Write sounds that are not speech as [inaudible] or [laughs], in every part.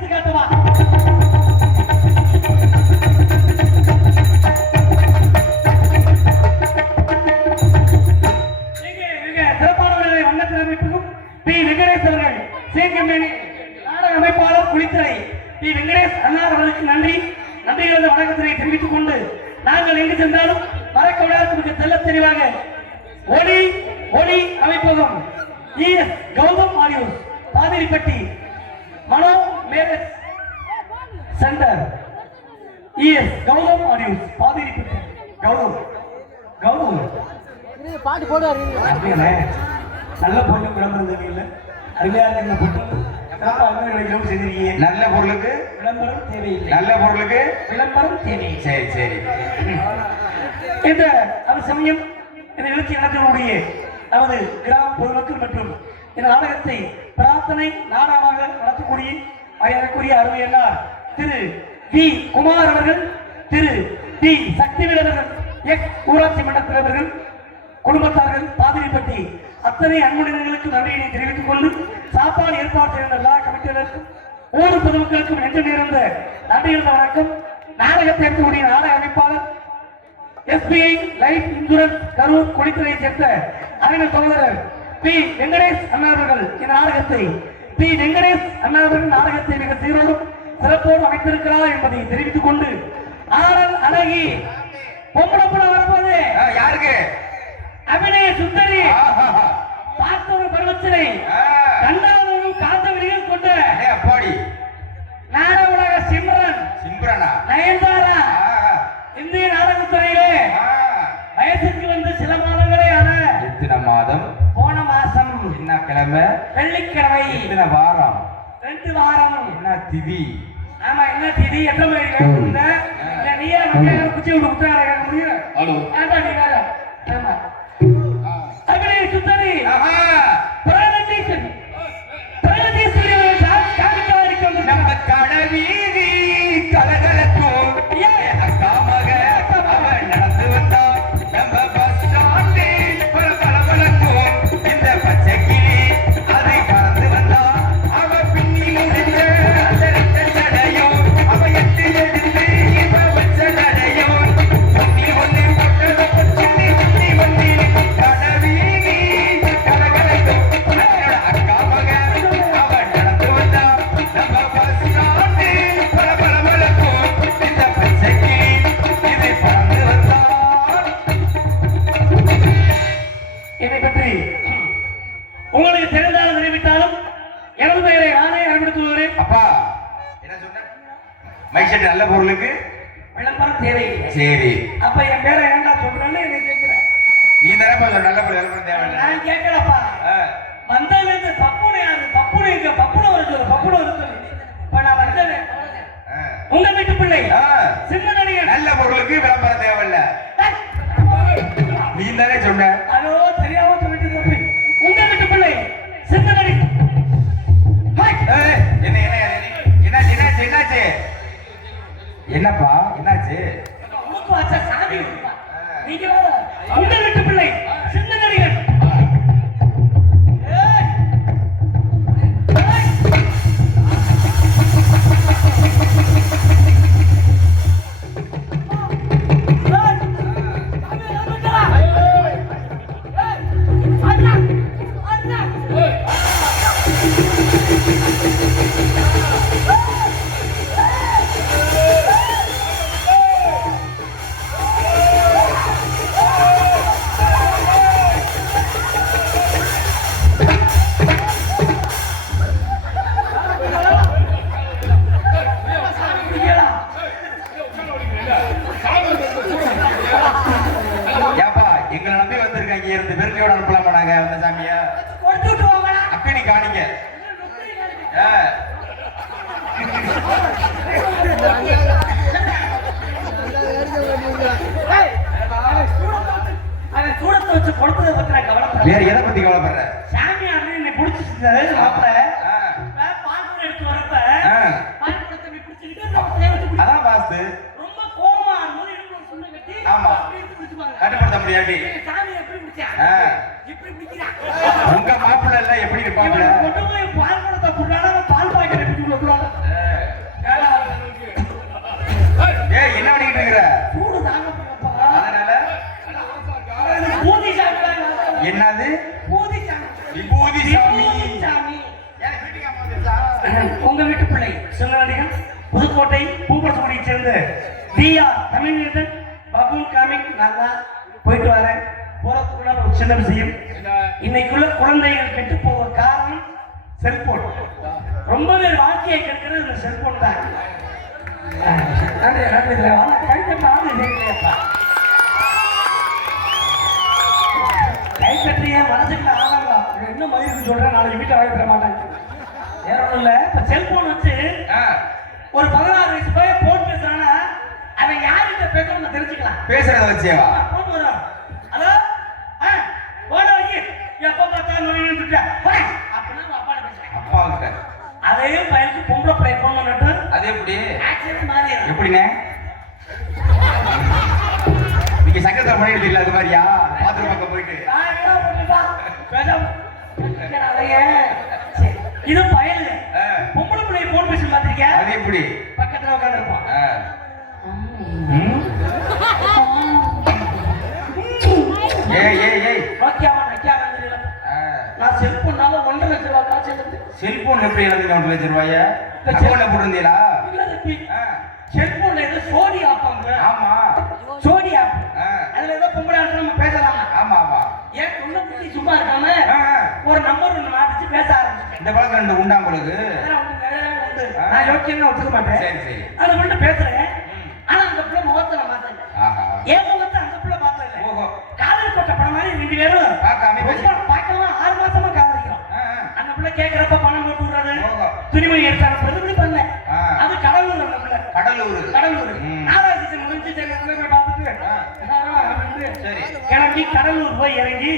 அடித்து காட்டுவா மிக மிக சிறப்பான வெங்கடேஷ் அவர்கள் சேங்கம்பேணி நாடக அமைப்பாளர் குளித்தலை. பி. வெங்கடேஷ் அண்ணார் அவர்களுக்கு நன்றி. நன்றிகளது வணக்கத்தினை தெரிவித்துக் கொண்டு நாங்கள் எங்கு சென்றாலும் மறக்க விடாதற்கு தெல்ல தெளிவாக ஒளி ஒளி அமைப்பகம் ES Gautham audios Pathiripatti marriage center. ES Gautham audios Pathiripatti. Gautham. Gautham. பாட்டு போடுவாரு நல்ல பொண்ணு விளம்பரம் தெரியல அருமையா இருக்க பொண்ணு செஞ்சிருக்கீங்க நல்ல பொருளுக்கு? விளம்பரம் தேவையில்லை. நல்ல பொருளுக்கு? விளம்பரம் தேவையில்லை. சரி சரி. இந்த அது சமயம் இந்த நிகழ்ச்சி நடத்தக்கூடிய நமது கிராம பொதுமக்கள் மற்றும் இந்த நாடகத்தை பிரார்த்தனை நாடகமாக நடத்தக்கூடிய மரியாதைக்குரிய அருமையல்லார் திரு வி குமார் அவர்கள் திரு டி சக்திவேல் அவர்கள் எக்ஸ் ஊராட்சி மன்ற தலைவர்கள் குடும்பத்தார்கள் பாதிரிப்பட்டி அத்தனை அன்புடையவர்களுக்கு நன்றியினை தெரிவித்துக் கொண்டு சாப்பாடு ஏற்பாடு செய்த எல்லா கமிட்டிகளுக்கும் ஊர் பொதுமக்களுக்கும் நெஞ்சு நேர்ந்த நன்றியிருந்த வணக்கம். நாடகத்தை இருக்கக்கூடிய நாடக அமைப்பாளர் எஸ்பிஐ லைஃப் இன்சூரன்ஸ் கரூர் குடித்துறை சேர்ந்த அறிஞர் சகோதரர் பி வெங்கடேஷ் அண்ணாவர்கள் இந்த நாடகத்தை பி வெங்கடேஷ் அண்ணாவர்கள் நாடகத்தை மிக சீரோடும் சிறப்போடு அமைத்திருக்கிறார் என்பதை தெரிவித்துக் கொண்டு ஆடல் அழகி பொம்பளை புல வரப்போது ஆ, யாருக்கு? அபிநய சுந்தரி. பருவத்தினை ஆ. கண்டாலும் காந்த விழிகள் கொண்ட அப்பாடி. நாடக உலக சிம்ரன். சிம்ரனா? நயன்தாரா. இந்திய நாடகத்துறையிலே. வயசுக்கு வந்து சில மாதங்களே ஆன எத்தனை மாதம்? என்ன கிழமை? வெள்ளிக்கிழமை. எத்தனை வாரம்? ரெண்டு வாரம். என்ன திதி? ஆமா என்ன திதி? எத்தனை இல்ல நீயே குச்சி விட்டு குத்துறாங்க முடியும் ஹலோ சரி. அப்ப என் பேரை ஏன்டா சொல்றேன்னு என்னை கேட்கிறேன் நீ தானே கொஞ்சம் நல்ல பொருள் நல்ல தேவையில்லை. நான் கேட்கலப்பா. ஆ, வந்ததுல இருந்து பப்புனை யாரு? பப்புனை இங்க பப்புனை வர சொல்லு பப்புனை வர சொல்லு. இப்ப நான் வந்தது. ஆ. உங்க வீட்டு பிள்ளை. நடிகர். நல்ல பொருளுக்கு விளம்பரம் தேவையில்லை. நீ தானே சொன்ன. ஹலோ தெரியாம சொல்லிட்டு உங்க வீட்டு பிள்ளை சின்ன நடிகர். ஹாய். ஏய், என்ன என்ன என்னாச்சு என்னாச்சு என்னாச்சு? என்னப்பா? என்னாச்சு. நீங்க வச்சு கொடுத்ததை பத்தி நான் கவலைப்படுறேன் வேற எதை பத்தி கவலைப்படுற? சாமியார் என்னை பிடிச்சிட்டு மாப்பிள்ள ஆ, பால் எடுத்து வரப்ப ஆ. பால் குடத்தை இப்படி பிடிச்சிக்கிட்டு நம்ம கையை வச்சு பிடி- அதான் வாஸ்து. ரொம்ப கோவமா இருக்கும்போது கட்டி ஆமா. கட்டுப்படுத்த சாமி எப்படி பிடிச்சா? உங்க மாப்பிள்ள எல்லாம் எப்படி கொண்டு எனக்கு வீட்டுக்கு அம்மா வந்துருச்சா? உங்க வீட்டு பிள்ளை சிவநடிகன் புதுக்கோட்டை பூபரசுகுடியை சேர்ந்த தியா தமிழ்நீதன் பபுல் காமிக் நல்லா போயிட்டு வரேன். போறதுக்குள்ள ஒரு சின்ன விஷயம். இன்னைக்குள்ள குழந்தைகள் கெட்டு போக காரணம் செல்போன். ரொம்ப பேர் வாழ்க்கையை கெடுக்கிறது இந்த செல்போன் தான். அஹ், நன்றி, நன்றி இதுல வாங்க, கைத்தட்ட ஆளு இல்லையேப்பா. கைத்தட்டிய மனசுக்கு ஆனந்தம் இது இன்னும் மதிப்பு சொல்றேன்? நாளைக்கு வீட்டை வாங்கி தர மாட்டாங்க வேற ஒண்ணும் இல்ல. இப்ப செல்போன் வச்சு ஒரு பதினாறு வயசு பையன் போன் பேசுறானா? அவன் யார்கிட்ட பேசணும்னு தெரிஞ்சுக்கலாம் பேசுறத வச்சேவா போன் வரும். ஹலோ? போன வைக்க எப்ப நோயின்னு இருக்க. அப்படின்னா அப்பாட்ட பேசுறேன். அப்பா கிட்ட அதே பையனுக்கு பொம்பளை பிள்ளை போன் பண்ணிட்டு அது எப்படி? ஆக்சிடென்ட் மாதிரி எப்படிண்ணே நீங்க சக்கரத்தை பண்ணிட்டு இல்ல அது மாதிரியா? பாத்ரூம் பக்கம் போயிட்டு. இது பயல் பொம்பளை பிள்ளை போன் பேசி பார்த்திருக்கியா? அது எப்படி பக்கத்துல உட்காந்துருப்பான்? ஏய் ஏய் ஏய். நோக்கியாவா நக்கியாவா. நான் செல்போனால ஒன்றரை லட்சம் ரூபாய் செல்போன் எப்படி இழந்தீங்க ஒன்று லட்சம் ரூபாய? போட்டிருந்தீங்களா இந்த பழக்கம் ரெண்டு உண்டா உங்களுக்கு. நான் யோக்கியம் ஒத்துக்க மாட்டேன்? சரி சரி. அதை மட்டும் பேசுறேன். ஆனா அந்த பிள்ளை முகத்தை நான் மாத்தேன் என் முகத்தை அந்த பிள்ளை பார்த்தல ஓஹோ. காதல் கொட்ட படம் மாதிரி ரெண்டு பேரும் பார்க்காம பார்க்காம ஆறு மாசமா காதலிக்கிறோம். அந்த பிள்ளை கேட்கறப்ப பணம் போட்டு விடுறது. துணிமணி எடுத்து அனுப்புறது இப்படி பண்ணேன். அது கடவுள் அந்த பிள்ளை. கடலூர். கடலூர். நாலாவது முடிஞ்சு போய் பார்த்துட்டு. கிளம்பி கடலூர் போய் இறங்கி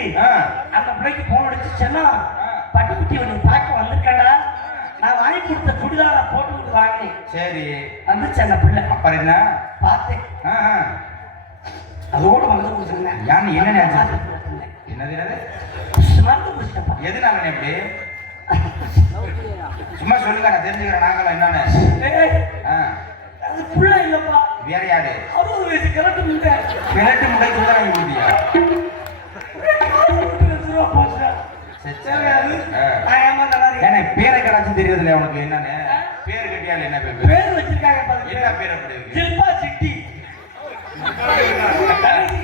அந்த பிள்ளைக்கு போன் அடிச்சுன்னா ஆ. பட்டுக்குட்டி உன்னை பார்க்க வந்திருக்கேன்டா. நான் வாங்கி கொடுத்த சுடிதார போட்டு விட்டு வாங்கினேன். சரி. வந்துச்சு அந்த பிள்ளை. அப்புறம் என்ன? பார்த்தேன். அதோட வந்து கொடுத்துருந்தேன் யான் என்ன? என்னது என்னது? குடிச்சிட்டப்பா எதுனால எப்படி [laughs] சும்மா சொல்லுங்க நான் தெரிஞ்சுக்கிறேன். நாங்களும் என்னன்னு? அது பிள்ளை இல்லப்பா. வேற யாரு? அறுபது வயசு கிழட்டு முட்டை. கிணட்டு முட்டை வாங்கி பேரை கடாச்சும் தெரியுதுல்ல உனக்கு என்னன்னு? பேர் கட்டியால என்ன பேர் பேர்? வச்சிருக்காங்க என்ன பேர் அப்படி ஜில்பா சிட்டி.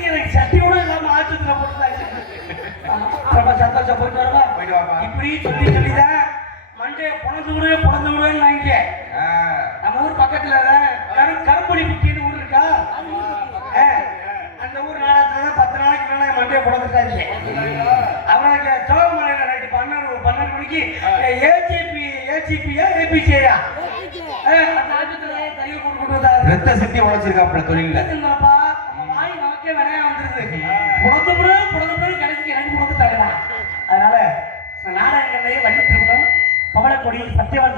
எனக்கு சட்டி கூட இல்லாம ஆச்சத்துல ரொம்ப சந்தோஷம் போயிட்டு வருவா? போயிட்டு வாப்பா. இப்படி சொல்லி சொல்லிதான் மண்டைய புனந்து விடு புனந்து விடுன்னு வாங்கிக்க நம்ம ஊர் பக்கத்துல கரு கருப்பொடி புட்டின்னு ஊர் இருக்கா ஆ, அந்த ஊர் நாடகத்துல மேல மண்டைய புனந்துட்டாங்க அவனுக்கு சோகமலையில நைட்டு பன்னெண்டு ஒரு பன்னெண்டு மணிக்கு ஏஜிபி ஏஜிபியா ஏபிசியா ரத்த சுத்தி என்னப்பா, நம்ம வாய் நமக்கே வினையா வந்துருது. புலந்து விடு, புலந்து விடு, கடைசிக்கு எனக்கு. அதனால இந்த நாடகங்கள்லயே வள்ளி திருமணம், பவளக்கொடி,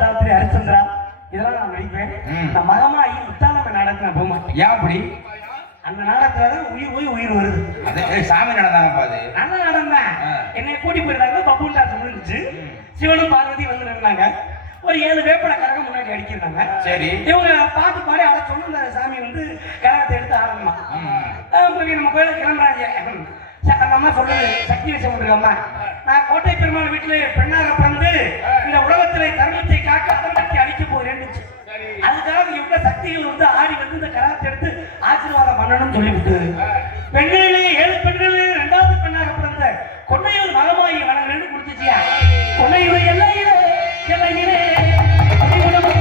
சாவித்திரி, ஹரிச்சந்திரா இதெல்லாம் நான் நடிப்பேன். இந்த மகமாயி முத்தாலம்மன் நாடகத்துல நான் போக மாட்டேன். ஏன் அப்படி? அந்த நாடகத்துலதான் உயிர் போய் உயிர் வருது. அது சாமி நடந்தாங்கப்பா அது. நல்ல நாடகம் தான் ஆ. என்னை கூட்டி போயிருந்தாங்க பப்புன் டான்ஸ் முடிஞ்சுச்சு ம். சிவனும் பார்வதி வந்து நின்னாங்க ஒரு ஏழு வேப்படக்காரங்க முன்னாடி அடிக்கிறாங்க. சரி. இவங்க பாட்டு பாடி அட சொன்ன அந்த சாமி வந்து கரகத்தை எடுத்து ஆடணுமா? ம். ஆஹ் போய் நம்ம கோயிலுக்கு கிளம்புறாங்க. அந்த அம்மா சொல்லுது. சக்தி விஷயம் அம்மா நான் கோட்டை பெருமாள் வீட்டுல பெண்ணாக பிறந்து இந்த உலகத்திலே தர்மத்தை காக்க அதர்மத்தை அழிக்க போகிறேன்னு அதுக்காக இவ்வளவு சக்திகள் வந்து ஆடி வந்து இந்த கராத்தை எடுத்து ஆசீர்வாதம் பண்ணணும்னு சொல்லிவிட்டு. பெண்களிலே ஏழு பெண்களிலே இரண்டாவது பெண்ணாக பிறந்த கொன்னையூர் மகமாயி வணங்குறேன்னு கொடுத்துச்சியா? கொன்னையூர் எல்லையிலே எல்லையிலே.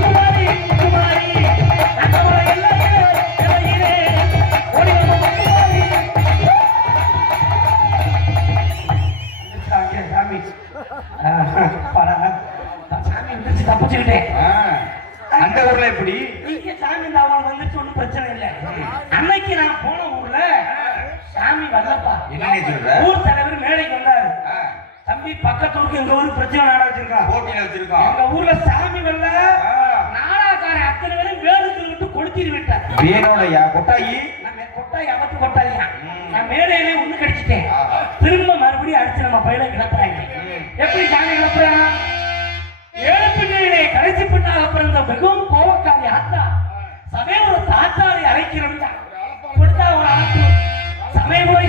குமாரி குமாரி எல்லையிலே எல்லையிலே. சாமி, சாமி. சாமி தப்பிச்சுக்கிட்டேன். எப்படி இங்க சாமி இந்த அவன் வந்துச்சு ஒண்ணும் பிரச்சனை இல்ல. அன்னைக்கு நான் போன ஊர்ல சாமி வரலப்பா. என்னன்னே சொல்ற ஊர் தலைவர் மேடைக்கு வந்தாரு. தம்பி பக்கத்தூருக்கு எங்க ஊருக்கு பிரச்சனை நாட வச்சிருக்கான். போட்டியில வச்சிருக்கோம் எங்க ஊர்ல சாமி வரல. நாடாக்காரன் அத்தனை பேரும் வேலுக்கு விட்டு கொளுத்திட்டு விட்டார். வேணோடையா கொட்டாயி கொட்டாய் அவத்து கொட்டாயா. நான் மேடையிலே ஒண்ணு கடிச்சிட்டேன். திரும்ப மறுபடியும் அடிச்சு நம்ம பயில கிளப்புறாங்க. எப்படி சாமி கிளப்புறான் பெண்ணாக பிறந்த மிகவும் கோபக்காரி ஆத்தா சமயம் ஒரு தாத்தாவை அழைக்கிறோம். கொடுத்தா ஒரு அழைப்பு சமயம் ஒரு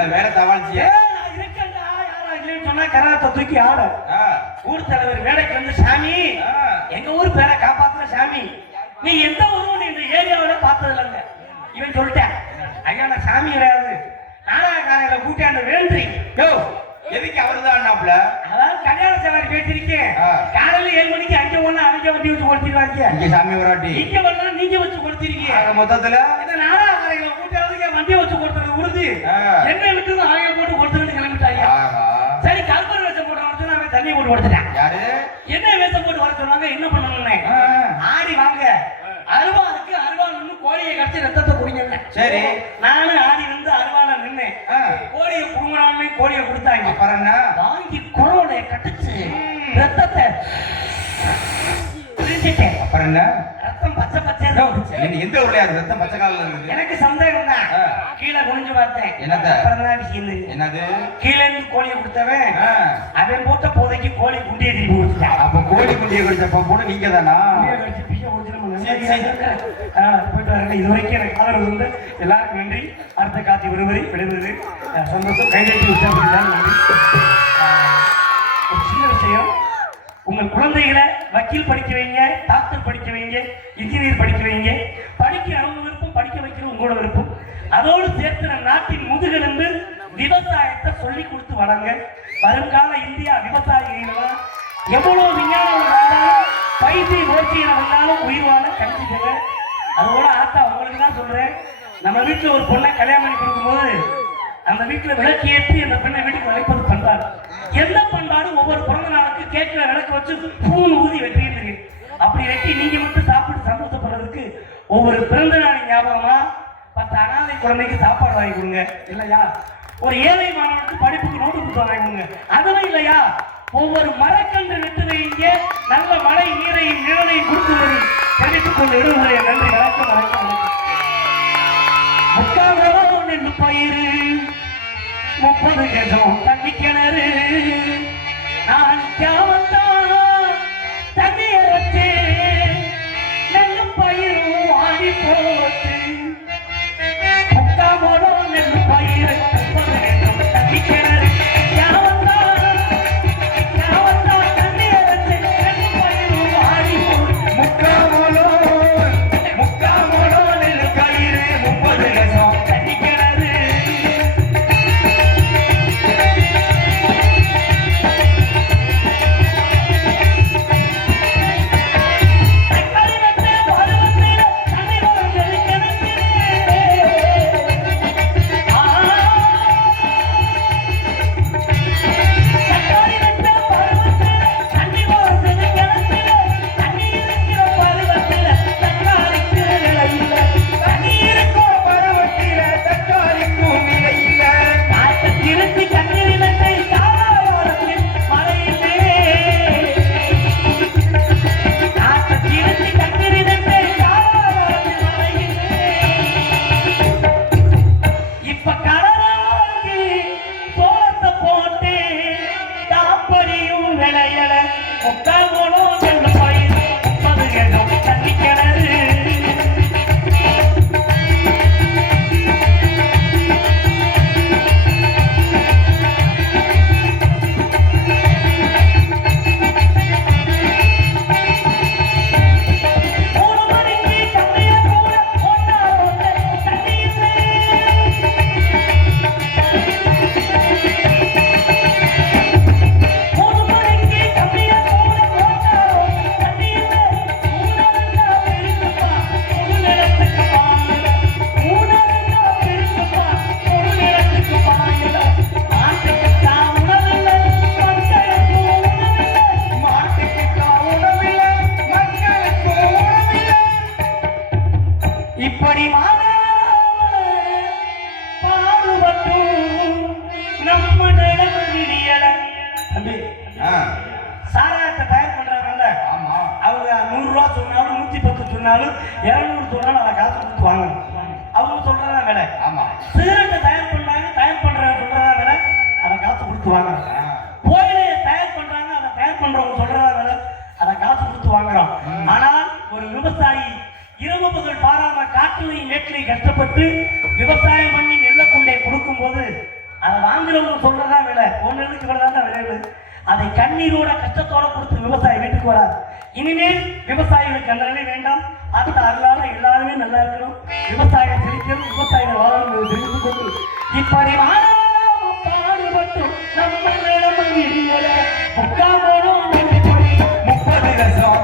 இல்ல வேற தவாழ்ச்சிய சொன்னா கராத்தை தூக்கி ஆட. ஊர் தலைவர் வேலைக்கு வந்து சாமி. எங்க ஊர் பேரை காப்பாத்துற சாமி. நீ எந்த ஊரும் இந்த ஏரியாவில பார்த்தது இல்லைங்க இவன் சொல்லிட்டேன் ஐயா நான் சாமி கிடையாது. நாடகக்காரங்களை கூட்டியாண்டு வேண்டி. யோ எதுக்கு அவர்தான் அண்ணாப்ல அதாவது கல்யாண சவாரி பேசிருக்கேன். காலையில ஏழு மணிக்கு அங்க ஒண்ணு அவங்க வச்சு கொடுத்துருவாங்க இங்க சாமி வராட்டி இங்க வரலாம் நீங்க வச்சு கொடுத்திருக்கீங்க. மொத்தத்துல? இந்த கூட்டியாவது வண்டியை வச்சு கொடுத்துறது உறுதி. ஆ. என்ன விட்டு ஆகிய போட்டு கொடுத்துட்டு கிளம்பிட்டாங்க சரி கல்பர் வேஷம் போட்டு வர சொன்னா அவன் தண்ணி போட்டு கொடுத்துட்டான் யாரு? என்ன வேஷம் போட்டு வர சொன்னாங்க என்ன பண்ணணும்னு? ஆ, ஆடி வாங்க. அருவா இருக்கு அருவா நின்று கோழியை கடிச்சு ரத்தத்தை குடிங்க சரி. நானும் ஆடி வந்து அருவால நின்னேன். கோழியை புடுங்கலாம்னு கோழியை கொடுத்தாங்க. என்ன? வாங்கி குரோட கடிச்சு ரத்தத்தை அப்புறம் என்ன? ரத்தம் பச்சை பச்சையா. நீ எந்த ஊர்ல யாரு ரத்தம் பச்சை காலில் இருக்குது எனக்கு சந்தேகம் தான். கீழே குனிஞ்சு பார்த்தேன். என்னத்த? அப்புறம் தான் விஷயம். என்னது? கீழே இருந்து கோழியை கொடுத்தவன் அவன் போட்ட போதைக்கு கோழி குண்டியை திருப்பி கொடுத்துட்டான். அப்ப கோழி குண்டியை குடிச்சப்ப கூட நீங்க தானா. அதனால போயிட்டு வரேன். இது வரைக்கும் எனக்கு ஆதரவு வந்து எல்லாருக்கும் நன்றி. அடுத்த காட்சி விடுமுறை விடுவது சந்தோஷம். கைதட்டி உற்சாகப்படுத்தால் நன்றி. ஒரு சின்ன விஷயம். உங்கள் குழந்தைகளை வக்கீல் படிக்க வைங்க டாக்டர் படிக்க வைங்க இன்ஜினியர் படிக்க வைங்க. படிக்க அவங்க விருப்பம் படிக்க வைக்கிற உங்களோட விருப்பம். அதோடு சேர்த்து நம் நாட்டின் முதுகெலும்பு விவசாயத்தை சொல்லி கொடுத்து வளங்க. வருங்கால இந்தியா விவசாயிகள் எவ்வளவு விஞ்ஞானம் வந்தாலும் பைசி ஓட்டியில வந்தாலும் உயிர் வாழ கண்டிச்சுக்கங்க அதோட ஆத்தா உங்களுக்கு தான் சொல்றேன். நம்ம வீட்டில் ஒரு பொண்ணை கல்யாணம் பண்ணி கொடுக்கும்போது அந்த வீட்டுல விளக்கு ஏற்றி அந்த பெண்ணை வீட்டுக்கு அழைப்பது பண்பாடு எந்த பண்பாடு ஒவ்வொரு பிறந்த நாளுக்கு கேட்கிற விளக்கு வச்சு பூணு ஊதி வெட்டிட்டு இருக்கு அப்படி வெட்டி நீங்க மட்டும் சாப்பிட்டு சந்தோஷப்படுறதுக்கு ஒவ்வொரு பிறந்த நாள் ஞாபகமா பத்து அனாதை குழந்தைக்கு சாப்பாடு வாங்கி கொடுங்க. இல்லையா? ஒரு ஏழை மாணவனுக்கு படிப்புக்கு நோட்டு புத்தகம் வாங்கி கொடுங்க. அதுவும் இல்லையா? ஒவ்வொரு மரக்கன்று விட்டு வைங்க நல்ல மழை நீரையும் நிழலையும் கொடுக்கும்படி தெரிவித்துக் கொண்டு விடுமுறை நன்றி வணக்கம் வணக்கம் முக்காவது முக்காலோ பயிறு. முப்பது கஜம் தண்ணி கிணறு நான் கேவத்தான் சொன்னாலும் இருநூறு சொன்னாலும் அதை காசு கொடுத்து வாங்கணும். அவங்க சொல்றதா விலை. ஆமா. சிகரெட்டை தயார் பண்ணாங்க தயார் பண்றவங்க சொல்றதா விலை. அதை காசு கொடுத்து வாங்கணும். கோயிலையை தயார் பண்றாங்க அதை தயார் பண்றவங்க சொல்றதா விலை. அதை காசு கொடுத்து வாங்குறோம். ஆனால் ஒரு விவசாயி இரவு பகல் பாராம காட்டுலையும் மேட்டிலையும் கஷ்டப்பட்டு விவசாயம் பண்ணி நெல்லை கொண்டே கொடுக்கும்போது அதை வாங்குறவங்க சொல்றதா விலை. ஒன்றுக்கு இவ்வளவுதான் விலை அதை கண்ணீரோட கஷ்டத்தோட கொடுத்து விவசாயி வீட்டுக்கு வராது இனிமேல் விவசாயிகளுக்கு அந்த நிலை வேண்டாம். அந்த அருளால எல்லாருமே நல்லா இருக்கணும். விவசாயம் செழிக்கணும் விவசாயிகள் வாழணும் தெரிந்து கொண்டு இப்படி பாடுபட்டு நம்ம நிலமும் இடியல முப்பது லட்சம்.